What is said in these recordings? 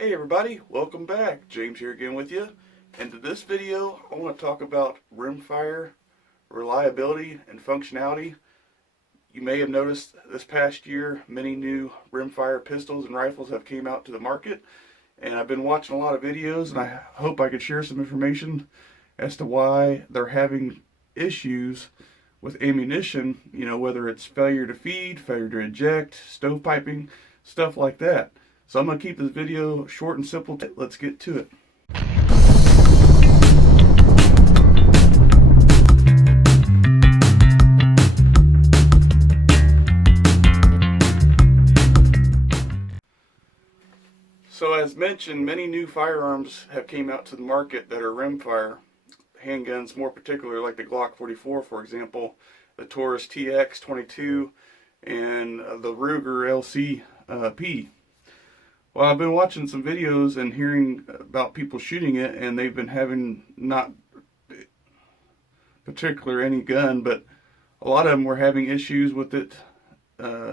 Hey everybody, welcome back. James here again with you. And to this video, I want to talk about rimfire reliability and functionality. You may have noticed this past year, many new rimfire pistols and rifles have came out to the market. And I've been watching a lot of videos, and I hope I could share some information as to why they're having issues with ammunition, whether it's failure to feed, failure to eject, stovepiping, stuff like that. So I'm going to keep this video short and simple. Let's get to it. So as mentioned, many new firearms have came out to the market that are rimfire. Handguns more particular, like the Glock 44 for example, the Taurus TX 22, and the Ruger LCP. Well, I've been watching some videos and hearing about people shooting it, and they've been having not particular any gun, but a lot of them were having issues with it,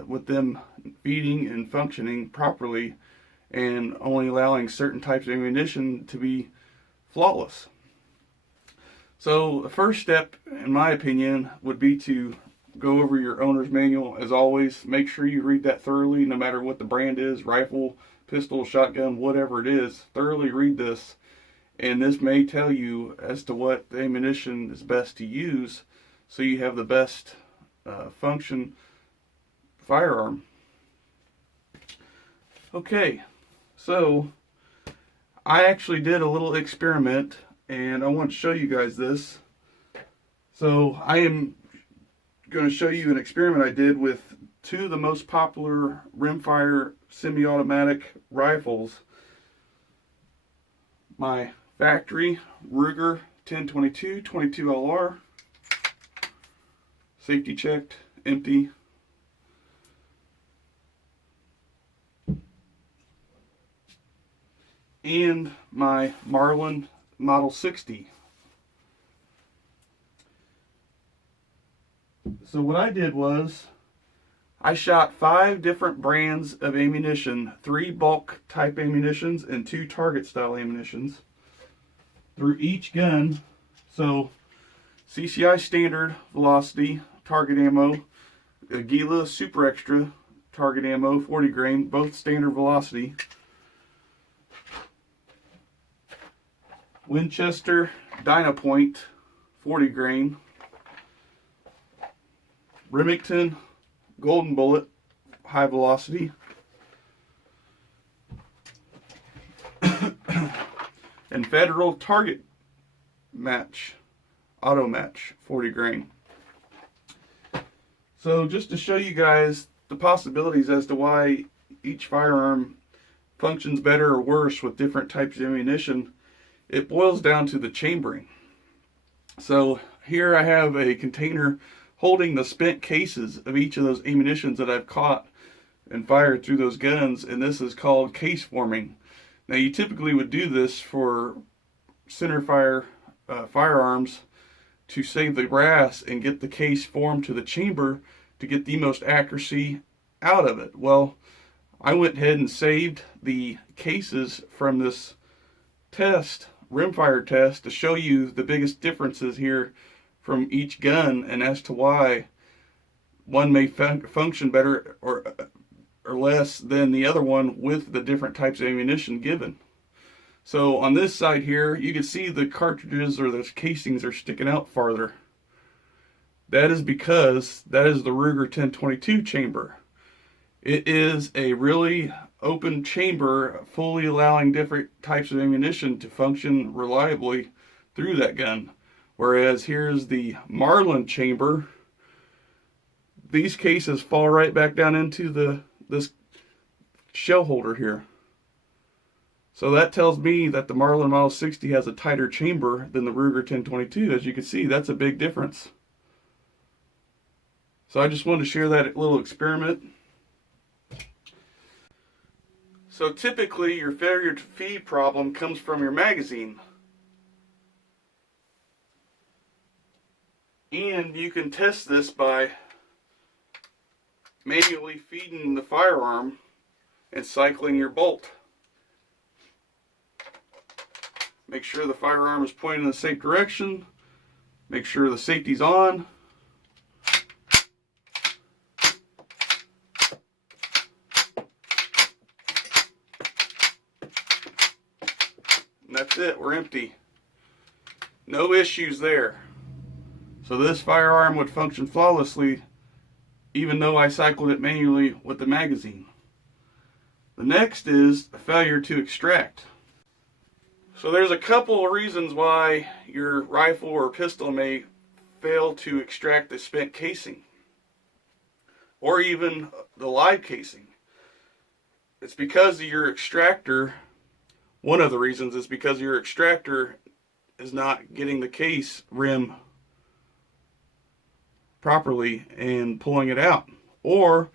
with them feeding and functioning properly, and only allowing certain types of ammunition to be flawless. So the first step, in my opinion, would be to go over your owner's manual. As always, make sure you read that thoroughly, no matter what the brand is, rifle, pistol, shotgun, whatever it is. Thoroughly read this, and this may tell you as to what ammunition is best to use so you have the best function firearm. Okay, so I actually did a little experiment, and I want to show you guys this. So I am going to show you an experiment I did with two of the most popular rimfire semi-automatic rifles. My factory Ruger 1022 22LR, safety checked, empty. And my Marlin Model 60. So what I did was I shot 5 different brands of ammunition, 3 bulk type ammunitions and 2 target style ammunitions through each gun. So CCI standard velocity target ammo, Aguila super extra target ammo 40 grain, both standard velocity. Winchester Dynapoint 40 grain, Remington Golden Bullet high velocity, and Federal Target Match Auto Match 40 grain. So just to show you guys the possibilities as to why each firearm functions better or worse with different types of ammunition, it boils down to the chambering. So here I have a container holding the spent cases of each of those ammunitions that I've caught and fired through those guns, and this is called case forming. Now you typically would do this for center fire firearms to save the brass and get the case formed to the chamber to get the most accuracy out of it. Well, I went ahead and saved the cases from this test, rimfire test, to show you the biggest differences here from each gun and as to why one may function better or less than the other one with the different types of ammunition given. So on this side here, you can see the cartridges or the casings are sticking out farther. That is because that is the Ruger 1022 chamber. It is a really open chamber, fully allowing different types of ammunition to function reliably through that gun. Whereas here's the Marlin chamber. These cases fall right back down into this shell holder here. So that tells me that the Marlin Model 60 has a tighter chamber than the Ruger 1022. As you can see, that's a big difference. So I just wanted to share that little experiment. So typically your failure to feed problem comes from your magazine. And you can test this by manually feeding the firearm and cycling your bolt. Make sure the firearm is pointing in the safe direction. Make sure the safety's on. And that's it, we're empty. No issues there. So this firearm would function flawlessly even though I cycled it manually with the magazine. The next is a failure to extract. So there's a couple of reasons why your rifle or pistol may fail to extract the spent casing or even the live casing. It's because of your extractor. One of the reasons is because your extractor is not getting the case rim properly and pulling it out, or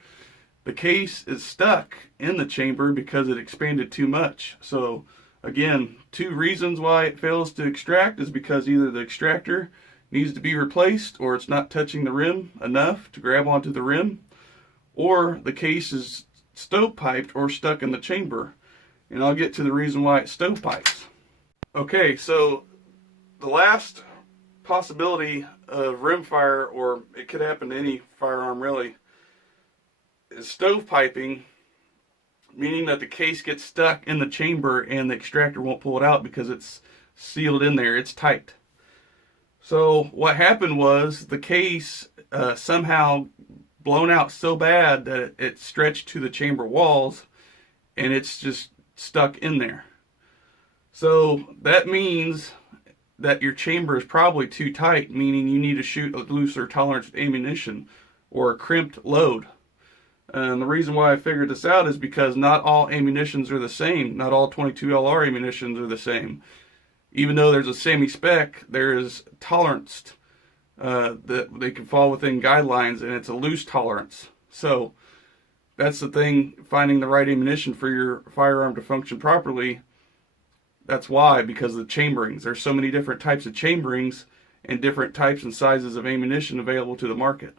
the case is stuck in the chamber because it expanded too much. So again, two reasons why it fails to extract is because either the extractor needs to be replaced, or it's not touching the rim enough to grab onto the rim, or the case is stovepiped or stuck in the chamber. And I'll get to the reason why it's stovepipes. Okay, so the last possibility of rimfire, or it could happen to any firearm really, is stovepiping, meaning that the case gets stuck in the chamber and the extractor won't pull it out because it's sealed in there, it's tight. So what happened was the case somehow blown out so bad that it stretched to the chamber walls and it's just stuck in there. So that means that your chamber is probably too tight, meaning you need to shoot a looser tolerance ammunition or a crimped load. And the reason why I figured this out is because not all ammunitions are the same. Not all 22 LR ammunitions are the same. Even though there's a semi-spec, there is tolerance that they can fall within guidelines, and it's a loose tolerance. So that's the thing, finding the right ammunition for your firearm to function properly. That's why, because of the chamberings. There's so many different types of chamberings and different types and sizes of ammunition available to the market.